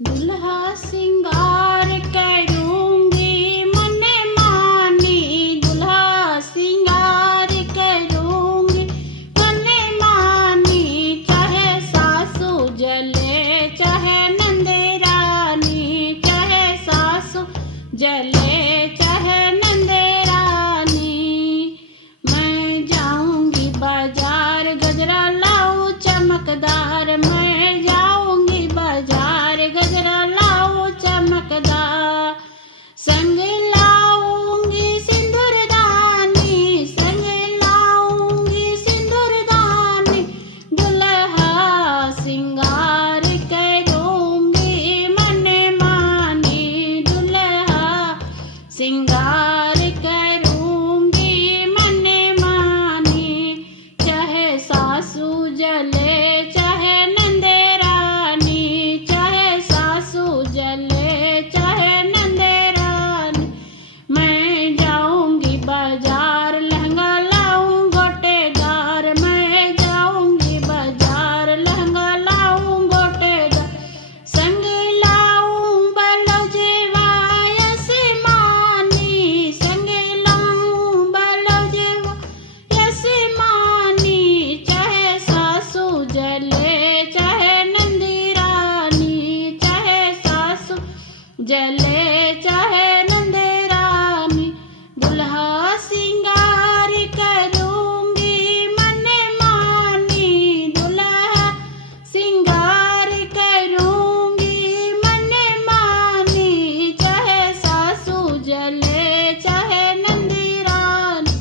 दुल्हा सिंगार करूंगी मन मानी, दुल्हा सिंगार करूंगी मन मानी। चाहे सासू जले चाहे नंदेरानी, चाहे सासू जले चाहे नंदेरानी। मैं जाऊंगी बाजार गजरा लाऊं चमकदार, मैं जाऊंगी बाजार गजरा लाऊं चमकदार। संग लाऊंगी सिंदूरदानी, संग लाऊंगी सिंदूरदानी। दुल्हा सिंगार करूंगी मन मानी, दुल्हा सिंगार करूंगी मन मानी। चाहे सासू जले चाहे नंदेरानी, चाहे सासू जले चाहे नंदेरानी। मैं जाऊंगी बाजार लहंगा लाऊं गोटेदार, मैं जाऊंगी बाजार लहंगा लाऊं गोटेदार। संग लाऊं ब्लाउजवा यशमानी, संग लाऊं ब्लाउजवा यशमानी। चाहे सासू जले चाहे नंदेरानी, चाहे सासू जले चाहे नंदेरानी। दुल्हा सिंगार करूंगी मन मानी, दुल्हा सिंगार करूंगी मन मानी। चाहे सासू जले चाहे नंदेरानी।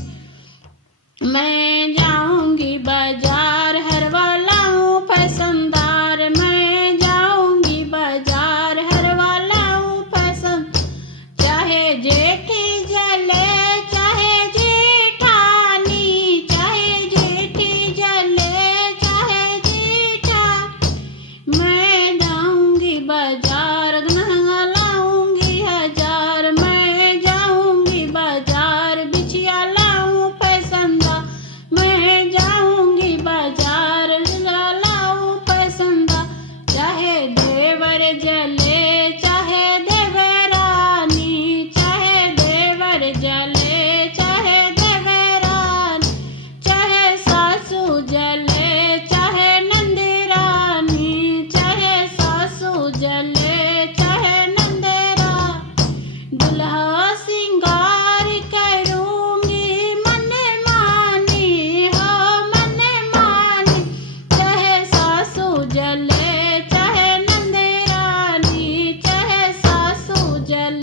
मैं जाऊंगी बाजार हरवा लाऊं फैशनदार, मैं जाऊंगी बाजार हरवा लाऊं फैशन। चाहे जेठी जले चाहे जेठानी, चाहे जेठी जले चाहे जेठानी। मैं जाऊंगी बाजार गहना लाऊंगी हजार, मैं जाऊंगी बाजार बिछिया लाऊं फैशनदार। मैं जाऊंगी बाजार लाऊं फैशनदार। चाहे देवर जले चाहे देवरानी, चाहे देवर जले चाहे देवरानी। चाहे सासू जले चाहे नंदेरानी, चाहे सासू जले चाहे नंदेरानी। दुल्हा सिंगार करूंगी मन मानी, हो मन मानी। चाहे सासू जले चाहे नंदेरानी, चाहे सासू जले